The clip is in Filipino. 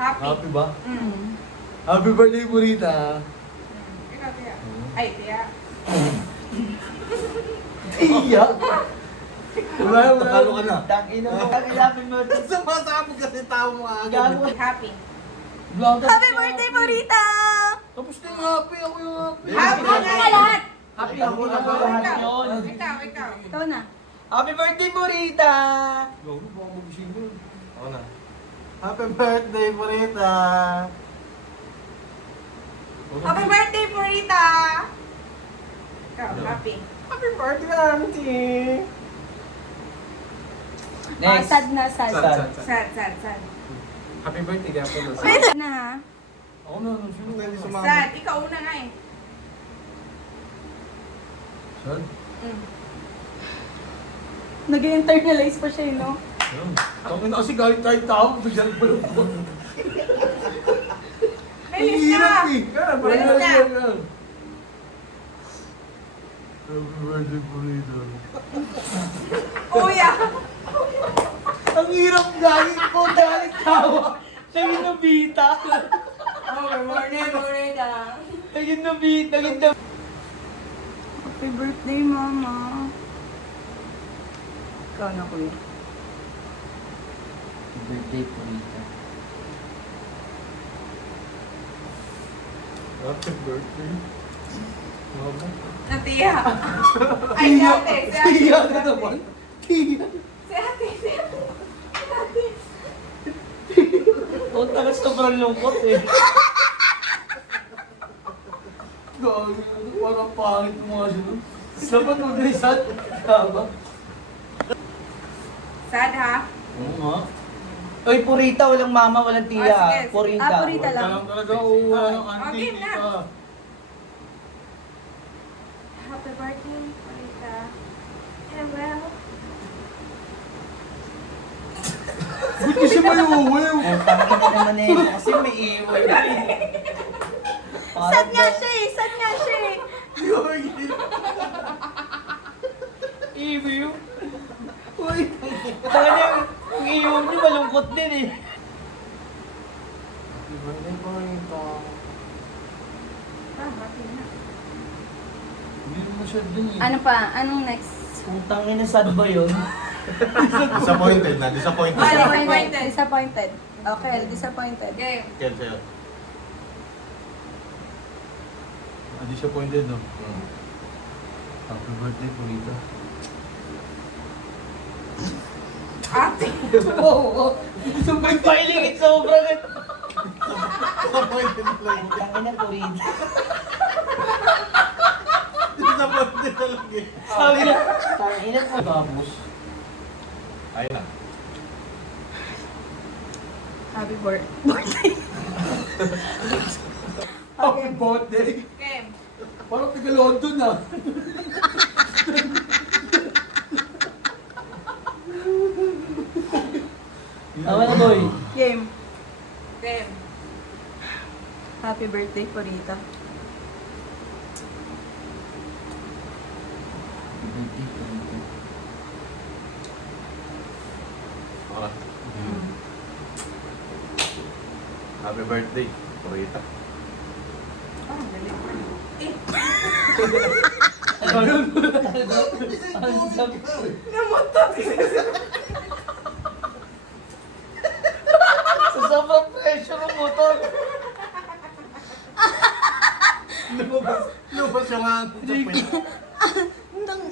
Happy. Happy ba? Mm. Happy birthday, Burita. Ikaw, Tia. Ay, Tia. Iya. Wala, wala. Talo ka na. Tangina mo kami lapin mo. Sumasabog kasi tao mo agad. Gago. Happy. Blanca. Happy birthday, Morita! Tapos na yung happy. Ako yung happy. Happy Happy ka lahat! Happy Ikaw, ako na ikaw, lahat ikaw. yun. Ikaw, ikaw. Ikaw na. Happy birthday, Burita! Gago, baka magising yun. Ako na. Happy birthday, Burita! Happy birthday, Purita! Ikaw, happy. Happy birthday, auntie! Ah, sad na, sad. Sad. Happy birthday, kaya po. Wait na ha. Ako na, ano, sino? Hindi sumama. Sad. Ikaw una nga eh. Sad? Mm. Nag-internalize pa siya, no? Yan. Tangin na kasi galit tayo tao. Bigyan ko lang po. May list na. Wala Bilis na. yan. Happy birthday, Burita. Kuya. Ang hirap galit ko, galit tawa. Naging nabita. Okay, morning, Purita. Naging nabita, naging nabita. Happy birthday, Mama. Ikaw na, Kuya. Happy birthday, Burita. Happy birthday. Mama. Natia. Ay, si ate. Si ate. Tiya na naman. Tiya. Si ate. Si ate. Si ate. Oh, tagal sobrang lungkot eh. Gago, parang pangit mo nga siya. Dapat mo din sad. Tama. Sad ha? Oo nga. Oy, Purita, walang mama, walang Ah, tiya. sige. Purita. Ah, Purita. Wala lang talaga uuwa ng Okay, auntie na. tita. Happy birthday, Purita. And well. Ba't kasi may uuwi? Ay, tangin na naman eh. Kasi may iwan. Sad nga siya eh! Sad nga siya eh! Iwi. Uy. Tangin na yung iwan niyo malungkot din eh. Happy birthday, Burita. Ah, happy na. Hindi mo siya din eh. Ano pa? Anong next? Putang ina, sad ba yun? Disappointed na, disappointed. Ah, Disappointed. Disappointed. Okay, disappointed. Game. Ken, sa'yo. Disappointed, no? Happy birthday, Burita. Ate. Oo. May pailingit sobrang. Disappointed na lang. Tangin na, Purita. Disappointed na lang eh. Sabi niya, tangin na, Tapos, Ayun na. Happy birthday. happy birthday. Game. Parang taga London ah. Tama na, boy. Game. Game. Happy birthday, Purita. Ako na. Happy birthday, Burita. Parang galing pa. Eh, Ang sabi. namutot. Sa sobrang pressure ng motor. Lumabas yung hangin sa puwet. Ang